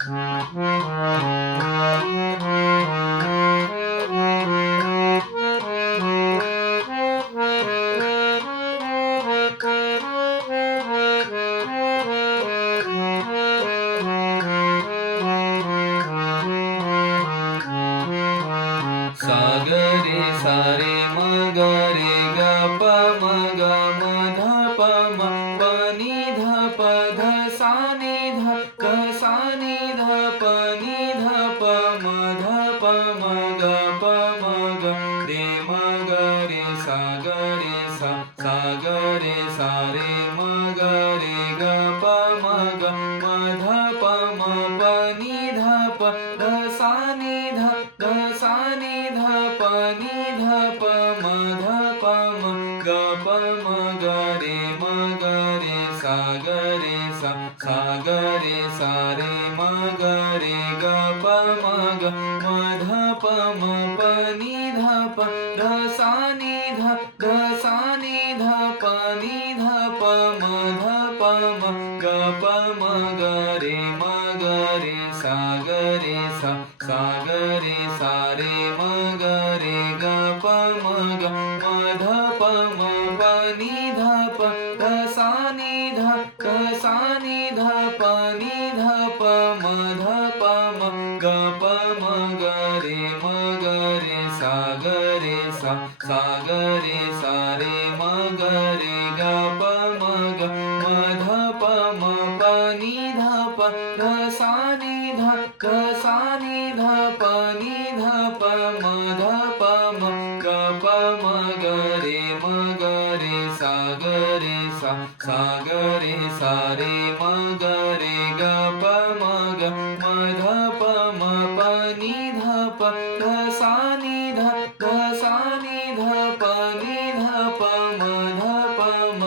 सा ग रे सा रे म ग रे ग प म ग म ध प म प नि ध प ध सा नि ध ग सा नि ध प नि ध प म ध प म ग प म ग रे म ग रे सा ग रे सा सा ग रे सा रे म ग रे ग प म ग म ध प म प नि ध प ध सा नि ध ग सा नि ध प नि ध प म ध प म ग प म ग रे म ग रे सा ग रे सा सा ग रे सा रे म ग रे ग प म ग म ध प म प नि ध प ध सा नि ध ग सा नि ध प नि ध प म ध प म ग प म ग रे म ग रे सा ग रे सा सा ग रे सा रे म ग रे ग प म ग म ध प म प नि ध प ध सा नि ध ग सा नि ध प नि ध प म ध प म ग प म ग रे म ग रे सा ग रे सा सा ग रे सा रे म ग रे ग प म ग म ध प म प नि ध प ध सा नि ध ग सा नि ध प नि ध प म ध प म ग प म ग रे म ग रे सा ग रे सा सा ग रे सा रे म ग रे ग प म ग म ध प म प नि ध प ध सा नि ध ग सा नि ध प नि ध प म ध प म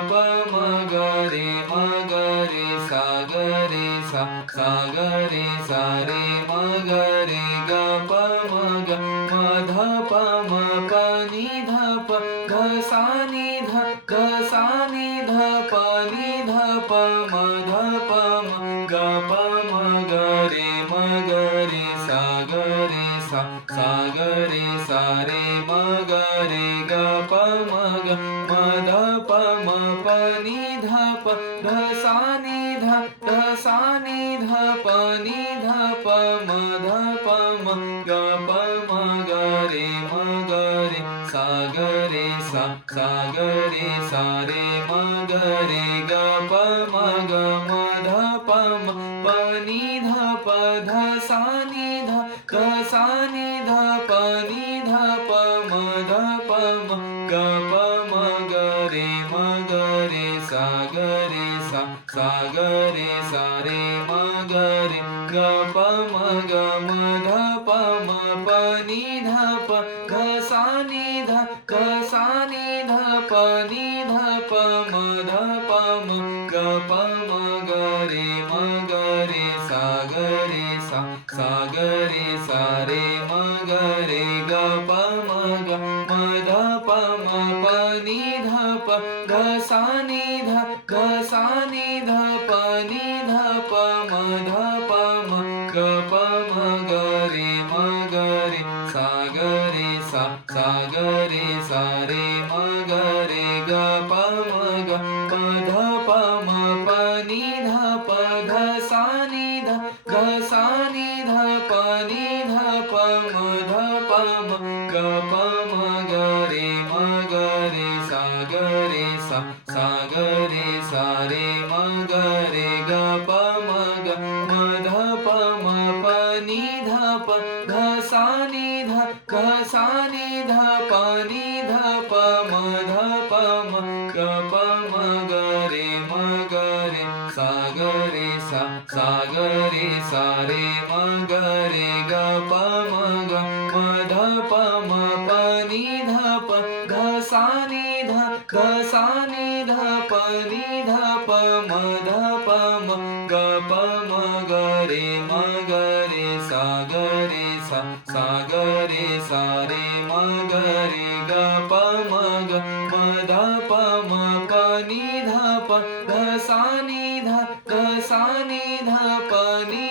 ग प म ग रे म ग रे सा ग रे सा सा ग रे सा रे म ग रे ग प म ग म ध प म प नि ध प ग सा नि ध ग सा नि ध प नि ध प म ध प म ग प म ग रे म ग रे सा ग रे सा सा ग रे सा रे म ग रे ग प म ग म ध प म प नि ध प ध सा नि ध ग सा नि ध प नि ध प म ध प म ग प म ग रे म ग रे सा ग रे सा सा ग रे सा रे म ग रे ग प म ग म ध प म प नि ध प ध सा नि ध ग सा नि ध प नि ध प म ध प म ग प म ग रे म ग रे सा ग रे सा सा ग रे सा रे म ग रे ग प म ग म ध प म प नि ध प ग सा नि ध ग सा नि ध प नि ध प म ध प म ग प म ग रे म ग रे सा ग रे सा सा ग रे सा रे म ग रे ग प म ग म ध प म प नि ध प ग सा नि ध ग सा नि ध प नि ध प म ध प म ग प म ग रे म ग रे सा ग रे सा सा ग रे सा रे म ग रे ग प म ग म ध प म प नि ध प ध सा नि ध ग सा नि ध प नि ध प म ध प म ग प म ग रे म ग रे सा ग रे सा सा ग रे सा रे म ग रे ग प म ग म ध प म प नि ध प ध सा नि ध ग सा नि ध प नि ध प म ध प म ग प म ग रे म ग रे सा ग रे सा सा ग रे सा रे म ग रे ग प म ग म ध प म प नि ध प ग सा नि ध ग सा नि ध प नि ध प म ध प म ग प म ग रे म ग रे सा ग रे सा सा ग रे सा रे म ग रे ग प म ग म ध प म प नि ध प ग सा नि ध ग सा नि ध प नि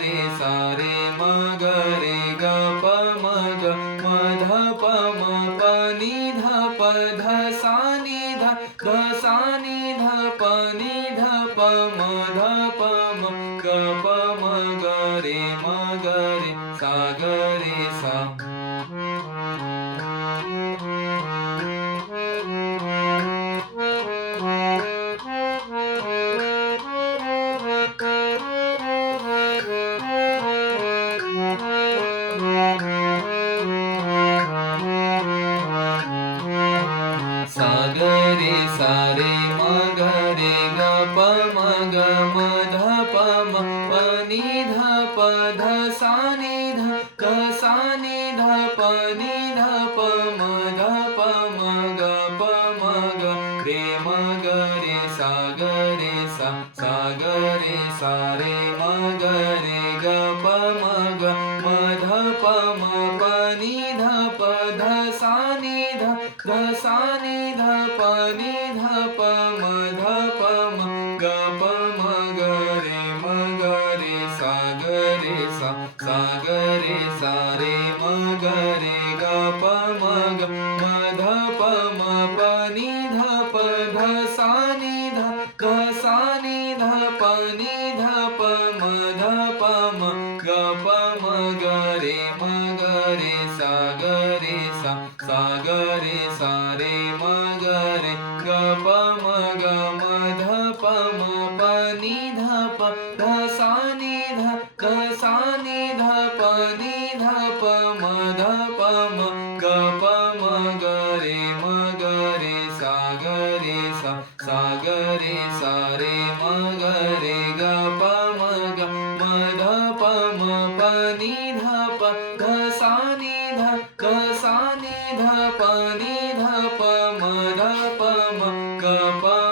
रे सा रे म ग रे ग प म ग म ध प म प नि ध प ध सा नि ध ध सा नि ध प नि ध प म ध प म ग प म ग रे म ग रे सा ग रे सा सा ग रे सा रे म ग रे ग प म ग म ध प म प नि ध प ध सा नि ध ग सा नि ध प नि ध प म ध प म ग प म ग रे म ग रे सा ग रे सा सा ग रे सा रे म ग रे ग प म ग म ध प म प नि ध प ध सा नि ध ध सा नि ध प नि ध प म ध प म ग प म ग रे म ग रे सा ग रे सा सा ग रे सा रे म ग रे ग प म ग म ध प म प नि ध प ध सा नि ध ध सा नि ध प नि ध प म ध प म ग प म ग रे म ग रे सा ग रे सा सा ग रे सा रे म ग रे ग प म ग म ध प म प नि ध प ध सा नि ध ध सा नि ध प नि ध प म ध प म ग प म ग रे म ग रे सा ग रे सा सा ग रे सा रे म ग रे ग प म ग म ध प म प नि ध प ध सा नि ध ध सा नि ध प नि ध प म ध प म ग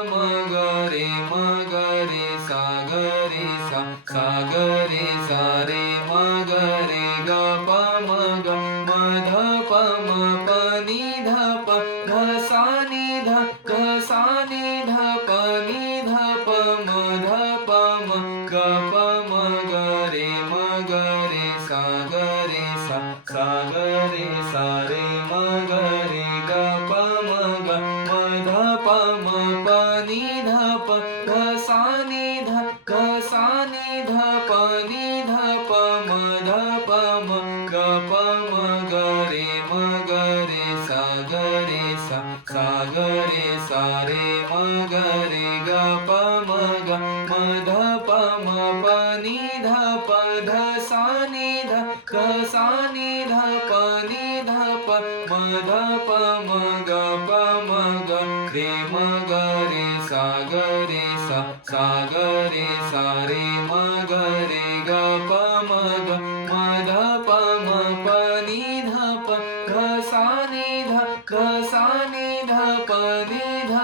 प म ग रे म ग रे सा ग रे सा सा ग रे सा रे म ग रे ग प म ग म ध प म प नि ध प ध सा नि ध ध सा नि ध प नि ध प म ध प म ग प म ग रे म ग रे सा ग रे सा सा ग रे सा रे म ग रे ग प म ग म ध प म प नि ध प ध सा नि ध ध सा नि ध प नि ध प म ध प म ग प म ग रे म ग रे सा ग रे सा सा ग रे सा रे म ग रे ग प म ग म ध प म प नि ध प ध सा नि ध ध सा नि ध प नि ध प म ध प म ग प म ग रे म ग रे सा ग रे सा सा ग रे सा रे म ग रे ग प म ग म ध प म प नि ध प ध सा नि ध ध सा नि ध प नि ध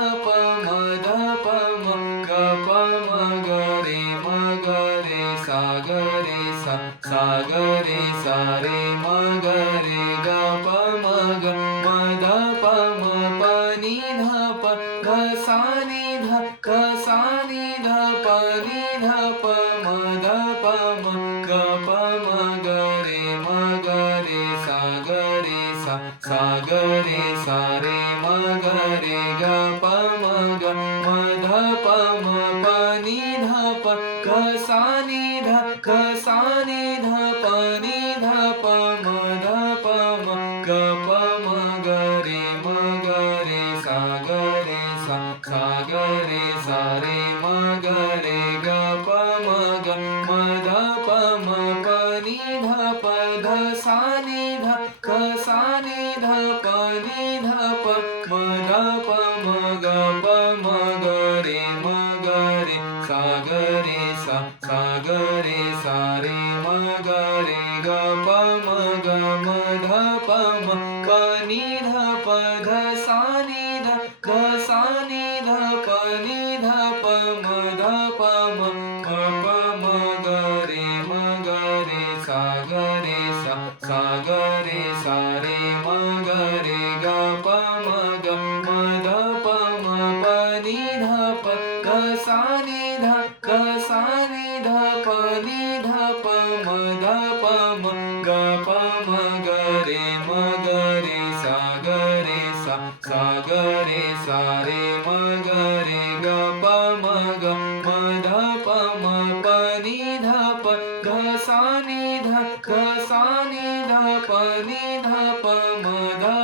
प म ध प म ग प म ग रे म ग रे सा ग रे सा सा ग रे सा रे म ग रे ग प म ग म ध प म प नि ध प ध सा नि ध ध सा नि ध प नि ध प म ध प म ग प म ग रे म ग रे सा ग रे सा सा ग रे सा रे म ग रे ग प म ग म ध प म प नि ध प ग सा नि ध ग सा नि ध प नि ध प म ध प म ग प म ग रे म ग रे सा ग रे सा सा ग रे सा रे म ग रे ग प म ग म ध प म प नि ध प ध सा नि ध ग सा नि ध प नि ध प म ध प म ग प म ग रे म ग रे सा ग रे सा सा ग रे सा रे म ग रे ग प म ग म ध प म प नि ध प ध सा नि ध ध सा नि ध प नि ध प म ध प म प प म ग रे म ग रे सा ग रे सा सा ग रे सा रे म ग रे ग प म ग म ध प म प नि ध प ग सा नि ध ग सा नि ध प नि ध प म प म ध